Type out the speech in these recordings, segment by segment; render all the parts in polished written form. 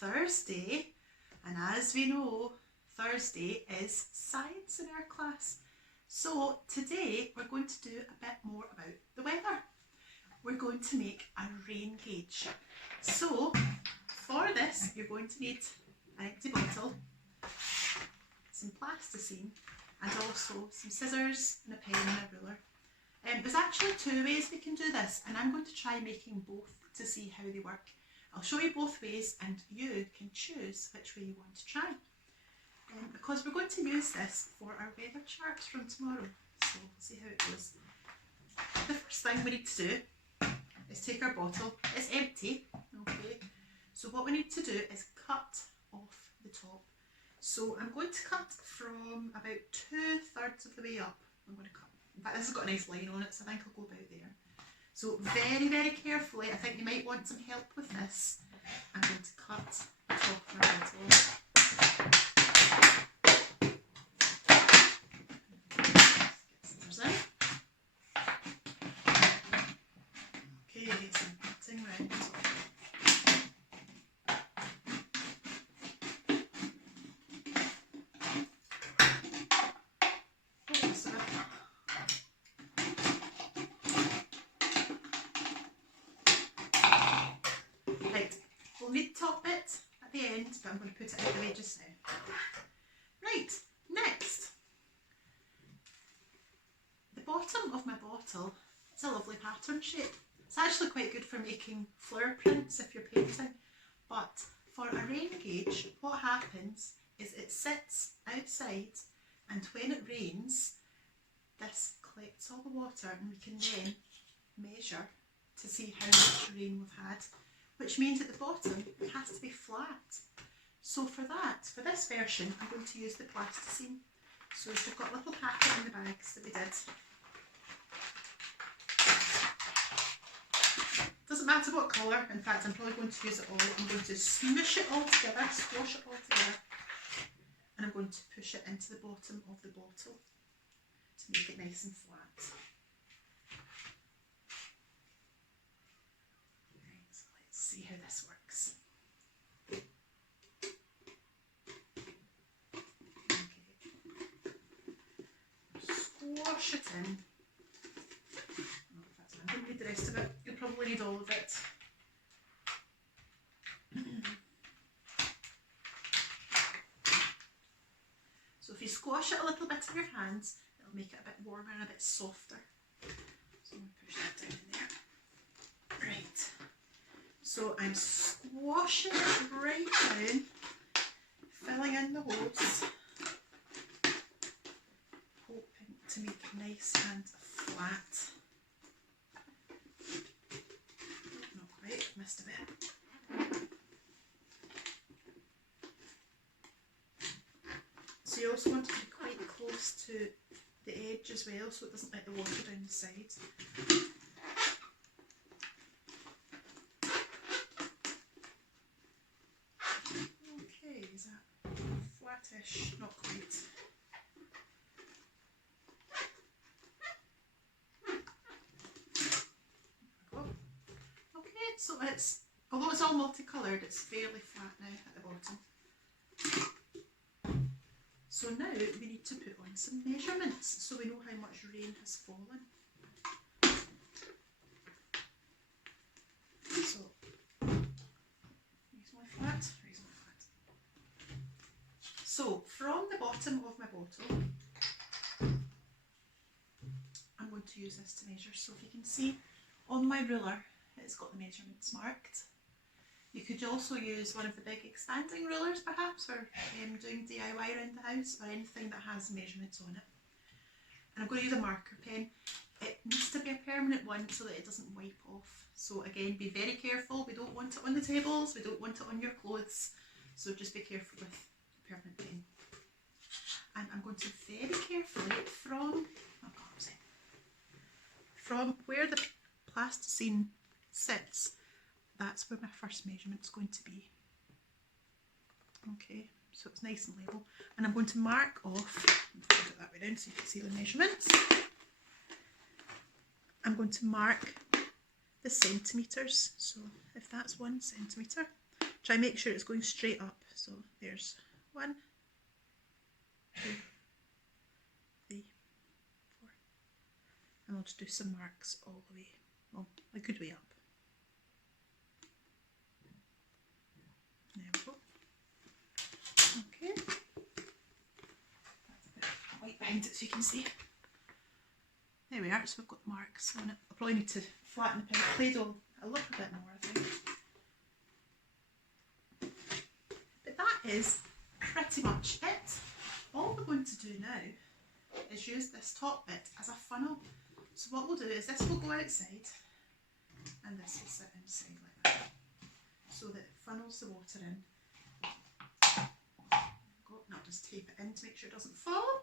Thursday, and as we know, Thursday is science in our class. So today we're going to do a bit more about the weather. We're going to make a rain gauge. So for this you're going to need an empty bottle, some plasticine, and also some scissors and a pen and a ruler. There's actually two ways we can do this, and I'm going to try making both to see how they work. I'll show you both ways and you can choose which way you want to try. Because we're going to use this for our weather charts from tomorrow. So we'll see how it goes. The first thing we need to do is take our bottle. It's empty, okay? So what we need to do is cut off the top. So I'm going to cut from about 2/3 of the way up. I'm going to cut. In fact, this has got a nice line on it, so I think I'll go about there. So very, very carefully, I think you might want some help with this. I'm going to cut the top of my bottle. Okay, some cutting round. Right, we'll need the top bit at the end, but I'm going to put it out of the way just now. Right, next. The bottom of my bottle, it's a lovely pattern shape. It's actually quite good for making flower prints if you're painting, but for a rain gauge, what happens is it sits outside, and when it rains, this collects all the water and we can then measure to see how much rain we've had, which means at the bottom it has to be flat. So for that, for this version, I'm going to use the plasticine. So we've got a little packet in the bags that we did. Doesn't matter what colour, in fact I'm probably going to use it all. I'm going to smoosh it all together, squash it all together, and I'm going to push it into the bottom of the bottle to make it nice and flat. Right, so let's see how this works. Okay. Squash it in. I don't need the rest of it. You'll probably need all of it. So if you squash it a little bit in your hands, it'll make it a bit warmer and a bit softer. So I'm going to push that down in there. Right. So I'm squashing it right down, filling in the holes, hoping to make it nice and flat. Missed a bit. So you also want to be quite close to the edge as well, so it doesn't let the water down the sides. Okay, is that flattish? Not quite. So it's, although it's all multicoloured, it's fairly flat now at the bottom. So now we need to put on some measurements so we know how much rain has fallen. So, reasonably flat. So from the bottom of my bottle, I'm going to use this to measure. So if you can see on my ruler, it's got the measurements marked. You could also use one of the big expanding rulers perhaps for doing DIY around the house, or anything that has measurements on it. And I'm going to use a marker pen. It needs to be a permanent one so that it doesn't wipe off. So again, be very careful. We don't want it on the tables, we don't want it on your clothes. So just be careful with the permanent pen. And I'm going to very carefully from where the plasticine sits, that's where my first measurement's going to be. Okay, so it's nice and level. And I'm going to mark off, put it that way down so you can see the measurements. I'm going to mark the centimetres. So if that's 1 centimetre, Try and make sure it's going straight up. So there's 1, 2, 3, 4. And we'll just do some marks all the way, well, a good way up. There we go. Okay. That's a bit white behind it so you can see. There we are, so we've got the marks on it. I'll probably need to flatten the Play-Doh a little bit more, I think. But that is pretty much it. All we're going to do now is use this top bit as a funnel. So what we'll do is this will go outside and this will sit inside like that, so that it funnels the water in. Now just tape it in to make sure it doesn't fall.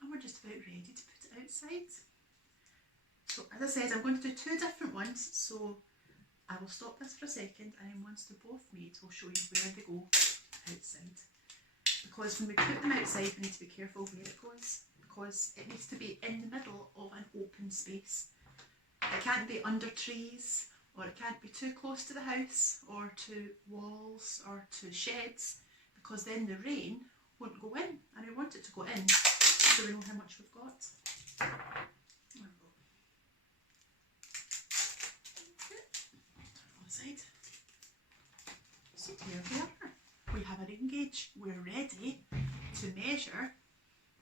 And we're just about ready to put it outside. So as I said, I'm going to do 2 different ones, so I will stop this for a second, and then once they're both made, I'll show you where they go outside. Because when we put them outside, we need to be careful where it goes, because it needs to be in the middle of an open space. It can't be under trees, or it can't be too close to the house, or to walls, or to sheds, because then the rain won't go in, and we want it to go in so we know how much we've got. There we go. Side. So here we are. We have a rain gauge. We're ready to measure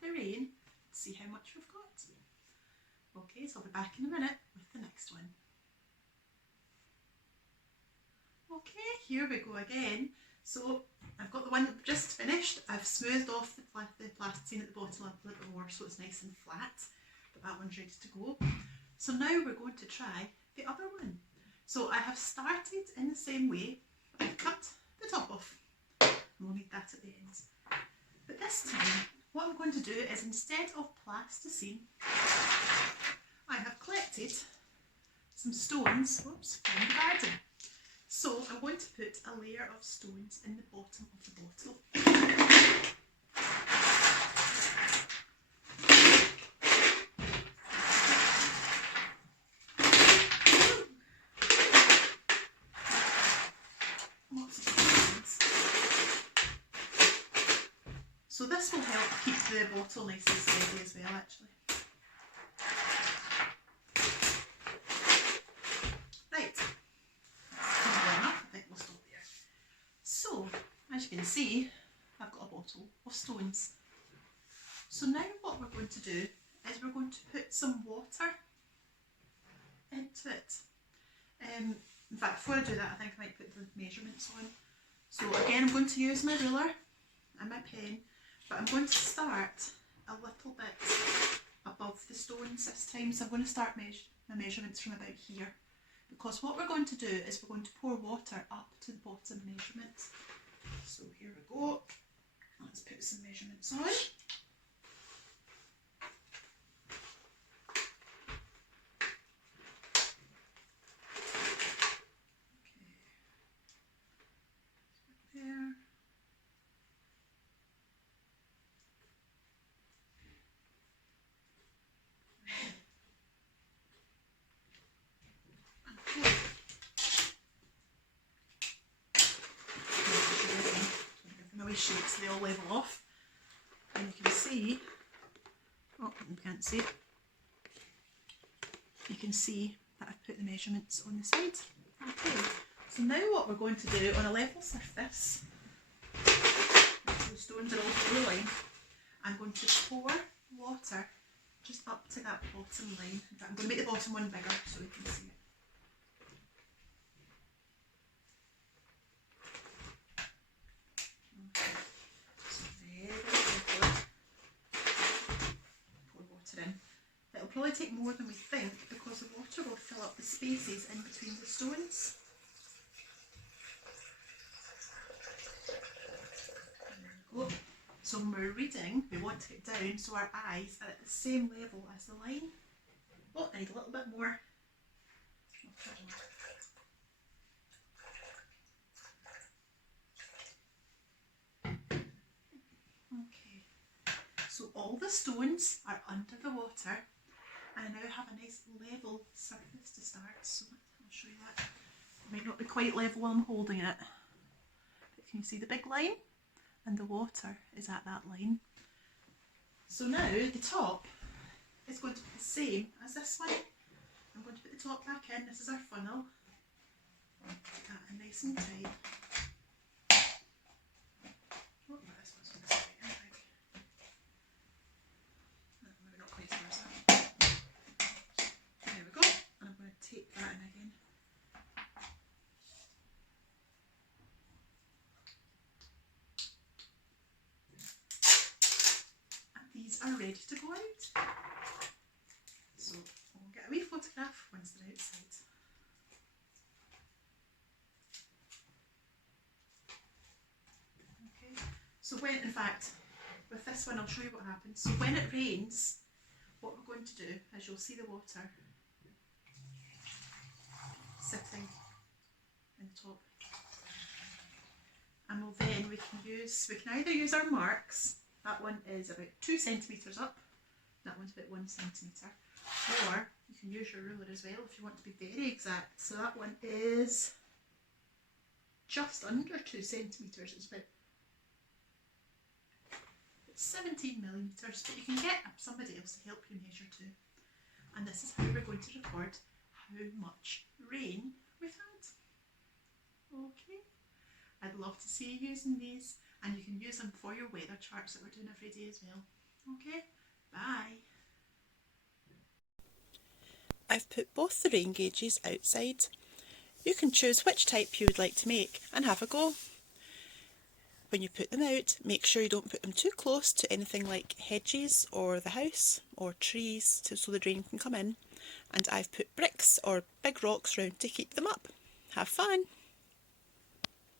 the rain, see how much we've got. Okay, so I'll be back in a minute with the next one. Okay, here we go again. So I've got the one that we've just finished. I've smoothed off the plasticine at the bottom a little more so it's nice and flat, but that one's ready to go. So now we're going to try the other one. So I have started in the same way. I've cut the top off, and we'll need that at the end. But this time, what I'm going to do is, instead of plasticine, I have collected some stones, whoops, from the garden. So I'm going to put a layer of stones in the bottom of the bottle. So this will help keep the bottle nice and steady as well, actually. Right, that's probably enough. I think we'll stop there. So, as you can see, I've got a bottle of stones. So now what we're going to do is we're going to put some water into it. In fact, before I do that, I think I might put the measurements on. So again, I'm going to use my ruler and my pen, but I'm going to start a little bit above the stones this time. So I'm going to start my measurements from about here, because what we're going to do is we're going to pour water up to the bottom measurement. So here we go. Let's put some measurements on. There. Okay. Give them a wee shake so they all level off. And you can see, oh, you can't see it. You can see that I've put the measurements on the side. Okay. So now what we're going to do on a level surface, the stones are all full line, I'm going to pour water just up to that bottom line. In fact, I'm going to make the bottom one bigger so you can see it. Okay. So very good. Pour water in. It'll probably take more than we think because the water will fill up the spaces in between the stones. So when we're reading, we want to get down so our eyes are at the same level as the line. Oh, I need a little bit more. Okay, so all the stones are under the water, and I now have a nice level surface to start. So I'll show you that. It might not be quite level while I'm holding it. But can you see the big line? And the water is at that line. So now the top is going to be the same as this one. I'm going to put the top back in. This is our funnel. Put that in nice and tight. Oh, this one's going to stay in, I think. No, maybe not quite as that. There we go. And I'm going to tape that in again. And these are ready to go out. So we'll get a wee photograph once they're outside. So when, in fact, with this one I'll show you what happens. So when it rains, what we're going to do is you'll see the water sitting in the top. And we can either use our marks. That one is about 2 centimetres up. That one's about 1 centimetre. Or you can use your ruler as well if you want to be very exact. So that one is just under 2 centimetres. It's about 17 millimetres, but you can get somebody else to help you measure too. And this is how we're going to record how much rain we've had. Okay, I'd love to see you using these, and you can use them for your weather charts that we're doing every day as well. Okay, bye. I've put both the rain gauges outside. You can choose which type you would like to make and have a go. When you put them out, make sure you don't put them too close to anything like hedges or the house or trees so the drain can come in. And I've put bricks or big rocks round to keep them up. Have fun!